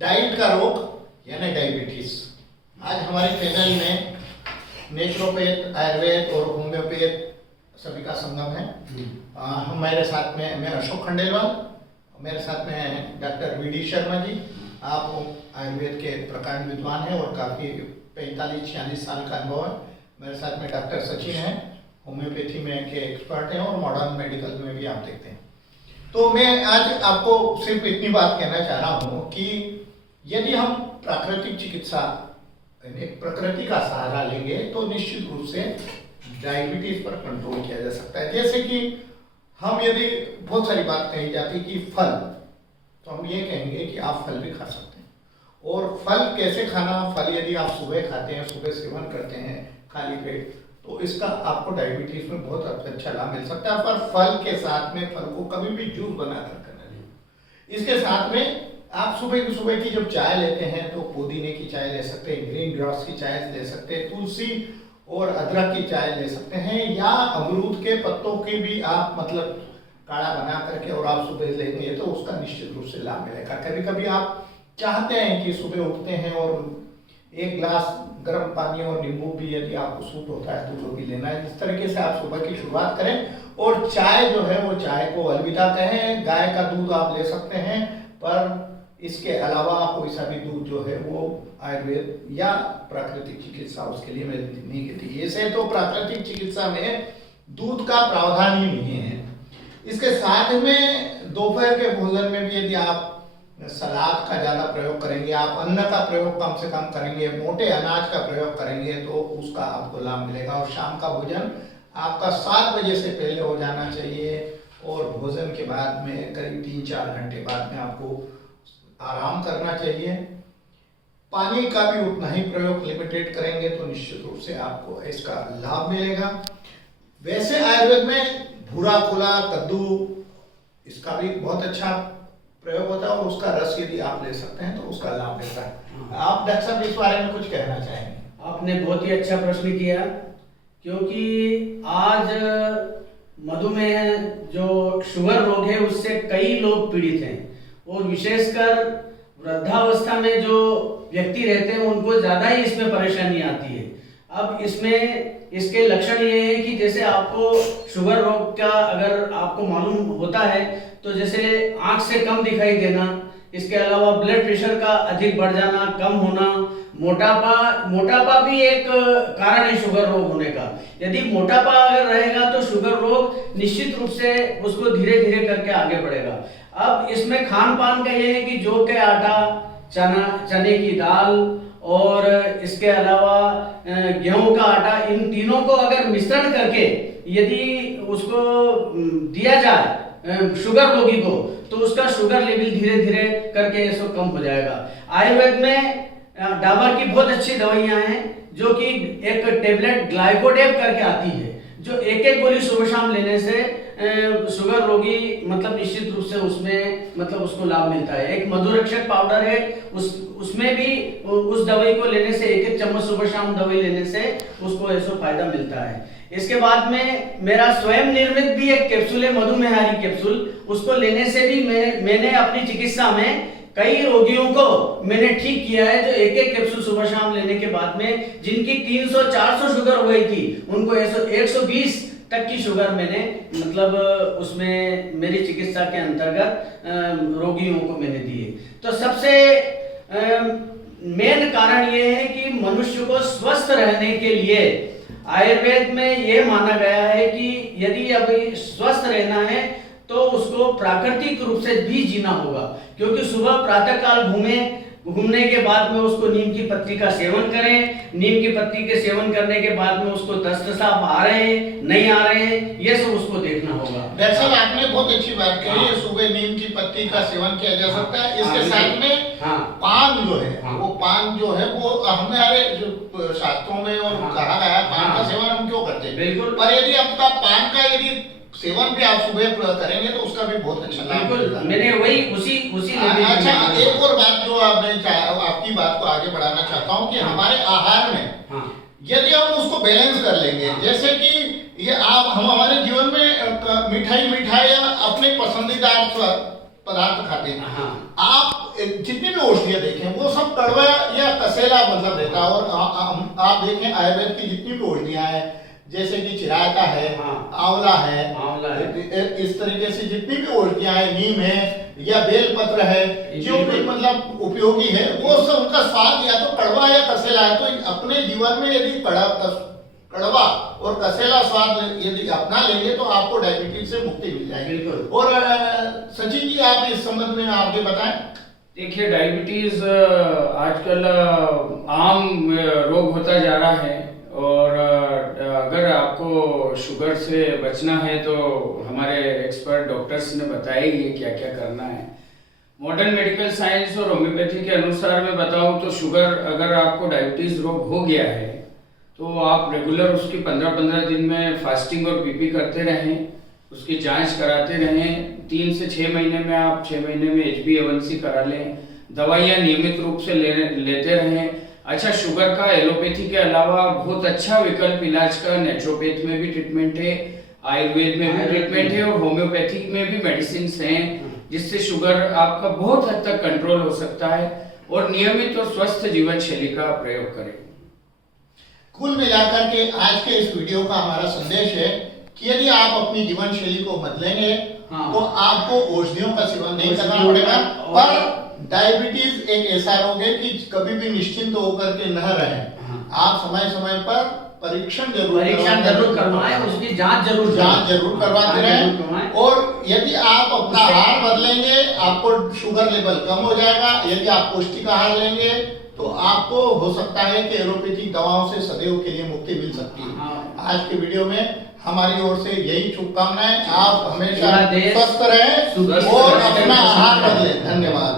Diet का रोग यानी डायबिटीज। आज हमारे पैनल में नेचुरोपैथ, आयुर्वेद और होम्योपैथ सभी का संगम है। हमारे साथ में मैं अशोक खंडेलवाल, मेरे साथ में हैं doctor V D Sharma ji. आप आयुर्वेद के प्रकांड विद्वान हैं और काफ़ी 45-46 साल का अनुभव है। मेरे साथ में डॉक्टर सचिन हैं, होम्योपैथी में के एक्सपर्ट हैं और मॉडर्न मेडिकल में भी आप देखते हैं। तो मैं आज आपको सिर्फ इतनी बात कहना चाह रहा हूँ कि यदि हम प्राकृतिक चिकित्सा प्रकृति का सहारा लेंगे तो निश्चित रूप से डायबिटीज पर कंट्रोल किया जा सकता है। जैसे कि हम यदि बहुत सारी बात कही जाती कि फल, तो हम ये कहेंगे कि आप फल भी खा सकते हैं। और फल कैसे खाना? फल यदि आप सुबह खाते हैं, सुबह सेवन करते हैं खाली पेट, तो इसका आपको डायबिटीज में बहुत अच्छा लाभ मिल सकता है। पर फल के साथ में फल को कभी भी जूस बनाकर करना चाहिए। इसके साथ में आप सुबह की जब चाय लेते हैं तो पुदीने की चाय ले सकते हैं, ग्रीन ग्रास की चाय ले सकते हैं, तुलसी और अदरक की चाय ले सकते हैं, या अमरूद के पत्तों की भी आप मतलब काढ़ा बना करके और आप सुबह लेंगे तो उसका निश्चित रूप से लाभ मिलेगा। कभी कभी आप चाहते हैं कि सुबह उठते हैं और एक गिलास गर्म पानी और नींबू भी यदि आपको सूट होता है तो वो भी लेना है। इस तरीके से आप सुबह की शुरुआत करें और चाय जो है वो चाय को अलविदा कहें। गाय का दूध आप ले सकते हैं, पर इसके अलावा कोई सा भी दूध जो है वो आयुर्वेद या प्राकृतिक चिकित्सा उसके लिए मैं नहीं कहती। ऐसे तो प्राकृतिक चिकित्सा में दूध का प्रावधान ही नहीं है। इसके साथ में दोपहर के भोजन में भी यदि आप सलाद का ज़्यादा प्रयोग करेंगे, आप अन्न का प्रयोग कम से कम करेंगे, मोटे अनाज का प्रयोग करेंगे तो उसका आपको लाभ मिलेगा। और शाम का भोजन आपका 7 बजे से पहले हो जाना चाहिए और भोजन के बाद में करीब 3-4 घंटे बाद में आपको आराम करना चाहिए। पानी का भी उतना ही प्रयोग लिमिटेड करेंगे तो निश्चित रूप से आपको इसका लाभ मिलेगा। वैसे आयुर्वेद में भूरा खोला कद्दू, इसका भी बहुत अच्छा प्रयोग होता है और उसका रस यदि आप ले सकते हैं तो उसका लाभ मिलता है। आप डॉक्टर साहब इस बारे में कुछ कहना चाहेंगे? आपने बहुत ही अच्छा प्रश्न किया, क्योंकि आज मधुमेह जो शुगर रोग है उससे कई लोग पीड़ित हैं और विशेषकर वृद्धावस्था में जो व्यक्ति रहते हैं उनको ज़्यादा ही इसमें परेशानी आती है। अब इसमें इसके लक्षण ये है कि जैसे आपको शुगर रोग का अगर आपको मालूम होता है तो जैसे आंख से कम दिखाई देना, इसके अलावा ब्लड प्रेशर का अधिक बढ़ जाना, कम होना, मोटापा भी एक कारण है शुगर रोग होने का। यदि मोटापा अगर रहेगा तो शुगर रोग निश्चित रूप से उसको धीरे धीरे करके आगे बढ़ेगा। अब इसमें खान पान का ये है कि जौ के आटा, चने की दाल और इसके अलावा गेहूं का आटा, इन तीनों को अगर मिश्रण करके यदि उसको दिया जाए शुगर रोगी को तो उसका शुगर लेवल धीरे धीरे करके इसको कम हो जाएगा। आयुर्वेद में डाबर की बहुत अच्छी दवाइयां हैं जो कि एक टेबलेट ग्लाइकोडेव करके आती है, जो एक गोली सुबह शाम लेने से शुगर रोगी मतलब निश्चित रूप से उसमें मतलब उसको लाभ मिलता है। एक मधुरक्षक पाउडर है, उसमें भी उस दवाई को लेने से एक चम्मच सुबह शाम दवाई लेने से उसको ऐसा फायदा मिलता है। इसके बाद में मेरा स्वयं निर्मित भी एक कैप्सूल है, मधुमेहारी कैप्सूल, उसको लेने से भी मैंने अपनी चिकित्सा में कई रोगियों को मैंने ठीक किया है, जो एक कैप्सूल सुबह शाम लेने के बाद में जिनकी 300-400 शुगर हो गई थी उनको 120 तक की शुगर मैंने मतलब उसमें मेरी चिकित्सा के अंतर्गत रोगियों को मैंने दिए। तो सबसे मेन कारण ये है कि मनुष्य को स्वस्थ रहने के लिए आयुर्वेद में ये माना गया है कि यदि अभी स्वस्थ रहना है तो उसको प्राकृतिक रूप से भी जीना होगा। क्योंकि सुबह प्रातः काल घूमने के बाद में उसको नीम की पत्ती का सेवन करें। नीम की पत्ती के सेवन करने के बाद में उसको दस्त साफ आ रहे हैं नहीं आ रहे हैं, ये सब उसको देखना होगा। डॉक्टर साहब आपने बहुत अच्छी बात कही है, सुबह नीम की पत्ती का सेवन किया जा सकता है। इसके साथ में पान जो है वो पान जो है वो हमारे जो शास्त्रों में और कहा गया पान का सेवन हम क्यों करते हैं, बिल्कुल। पर यदि आपका पान का यदि सेवन भी आप सुबह करेंगे तो उसका भी बहुत अच्छा लाभ मिलेगा। मैंने वही उसी अच्छा, एक और बात जो आपकी बात को आगे बढ़ाना चाहता हूँ कि हमारे आहार में यदि हम उसको बैलेंस कर लेंगे, जैसे कि ये हम हमारे जीवन में मिठाई या अपने पसंदीदा पदार्थ खाते हैं। आप जितनी भी औषधियां देखें वो सब कड़वा या कसेला मतलब रहता है। और आप देखें आयुर्वेद की जितनी भी औषधियां हैं, जैसे कि चिरायता है, आंवला है, इस तरीके से जितनी भी औषधियां हैं, नीम है या बेलपत्र है, जो भी मतलब उपयोगी है, वो सब उनका स्वाद या तो कड़वा या कसेला है। तो अपने जीवन में यदि कड़वा और कसेला स्वाद यदि अपना लेंगे तो आपको डायबिटीज से मुक्ति मिल जाएगी। और सचिन जी, आप इस संबंध में आगे बताएं। देखिए, डायबिटीज आजकल आम रोग होता जा रहा है, और अगर आपको शुगर से बचना है तो हमारे एक्सपर्ट डॉक्टर्स ने बताया ही है क्या क्या करना है। मॉडर्न मेडिकल साइंस और होम्योपैथी के अनुसार मैं बताऊं तो शुगर, अगर आपको डायबिटीज रोग हो गया है तो आप रेगुलर उसकी 15-15 दिन में फास्टिंग और पीपी करते रहें, उसकी जांच कराते रहें। 3 से 6 महीने में आप 6 महीने में HbA1c करा लें। दवाइयाँ नियमित रूप से लेते रहें। अच्छा, शुगर का एलोपैथी के अलावा बहुत अच्छा विकल्प इलाज का नेचुरोपैथ में भी ट्रीटमेंट है, आयुर्वेद में भी ट्रीटमेंट है, और होम्योपैथी में भी मेडिसिन हैं, जिससे शुगर आपका बहुत हद तक कंट्रोल हो सकता है। और नियमित और स्वस्थ जीवन शैली का प्रयोग करें। कुल मिलाकर के आज के इस वीडियो का हमारा संदेश है कि यदि आप अपनी जीवन शैली को बदलेंगे तो आपको औषधियों का सेवन नहीं करना पड़ेगा। पर डायबिटीज एक ऐसा रोग है कि कभी भी निश्चिंत होकर के न रहें। आप समय समय पर परीक्षण जरूर करवाएं, उसकी जांच जरूर करवाते रहें। और यदि आप अपना आहार बदलेंगे आपको शुगर लेवल कम हो जाएगा। यदि आप पौष्टिक आहार लेंगे तो आपको हो सकता है कि एलोपैथिक दवाओं से सदैव के लिए मुक्ति मिल सकती है। आज के वीडियो में हमारी ओर से यही शुभकामनाएं। आप हमेशा स्वस्थ रहें और अपना आहार बदलें। धन्यवाद।